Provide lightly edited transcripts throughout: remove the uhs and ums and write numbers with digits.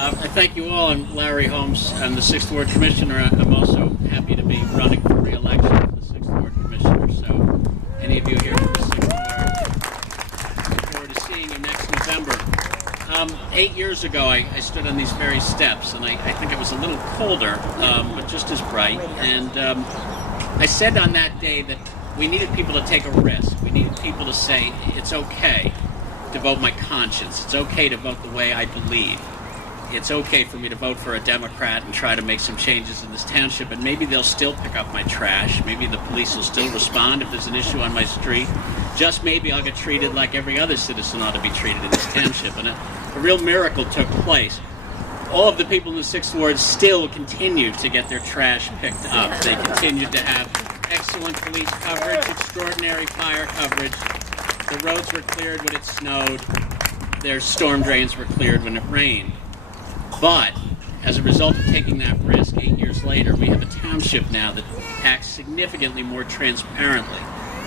I thank you all. I'm Larry Holmes. I'm the 6th Ward Commissioner. I'm also happy to be running for re-election as the 6th Ward Commissioner. So, any of you here from the 6th Ward, look forward to seeing you next November. 8 years ago, I stood on these very steps, and I think it was a little colder, but just as bright. And I said on that day that we needed people to take a risk. We needed people to say, it's okay to vote my conscience. It's okay to vote the way I believe. It's okay for me to vote for a Democrat and try to make some changes in this township, and maybe they'll still pick up my trash. Maybe the police will still respond if there's an issue on my street. Just maybe I'll get treated like every other citizen ought to be treated in this township. And a real miracle took place. All of the people in the 6th Ward still continue to get their trash picked up. They continue to have excellent police coverage, extraordinary fire coverage. The roads were cleared when it snowed. Their storm drains were cleared when it rained. But as a result of taking that risk 8 years later, we have a township now that acts significantly more transparently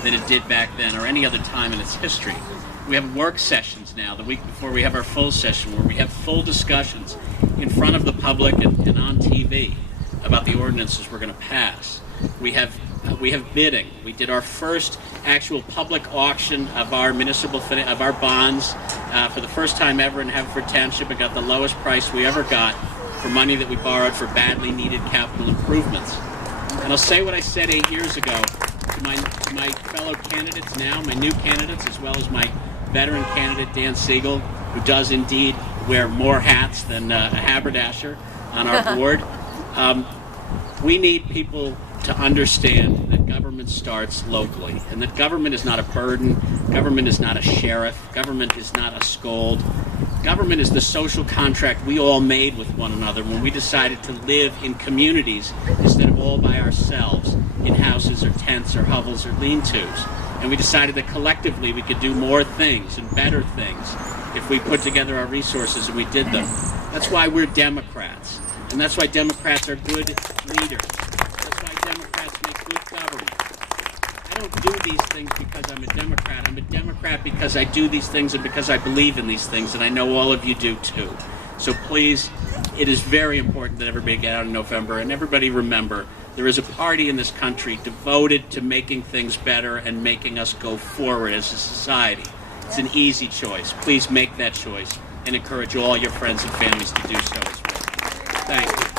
than it did back then or any other time in its history. We have work sessions now, the week before we have our full session, where we have full discussions in front of the public and on TV about the ordinances we're going to pass. We have bidding. We did our first actual public auction of our of our bonds for the first time ever in Haverford Township. It got the lowest price we ever got for money that we borrowed for badly needed capital improvements. And I'll say what I said 8 years ago to my fellow candidates now, my new candidates, as well as my veteran candidate Dan Siegel, who does indeed wear more hats than a haberdasher on our board. We need people to understand that government starts locally, and that government is not a burden, government is not a sheriff, government is not a scold. Government is the social contract we all made with one another when we decided to live in communities instead of all by ourselves in houses or tents or hovels or lean-tos. And we decided that collectively we could do more things and better things if we put together our resources and we did them. That's why we're Democrats, and that's why Democrats are good leaders. Democrats make good government. I don't do these things because I'm a Democrat. I'm a Democrat because I do these things and because I believe in these things, and I know all of you do too. So please, it is very important that everybody get out in November, and everybody remember, there is a party in this country devoted to making things better and making us go forward as a society. It's an easy choice. Please make that choice and encourage all your friends and families to do so as well. Thank you.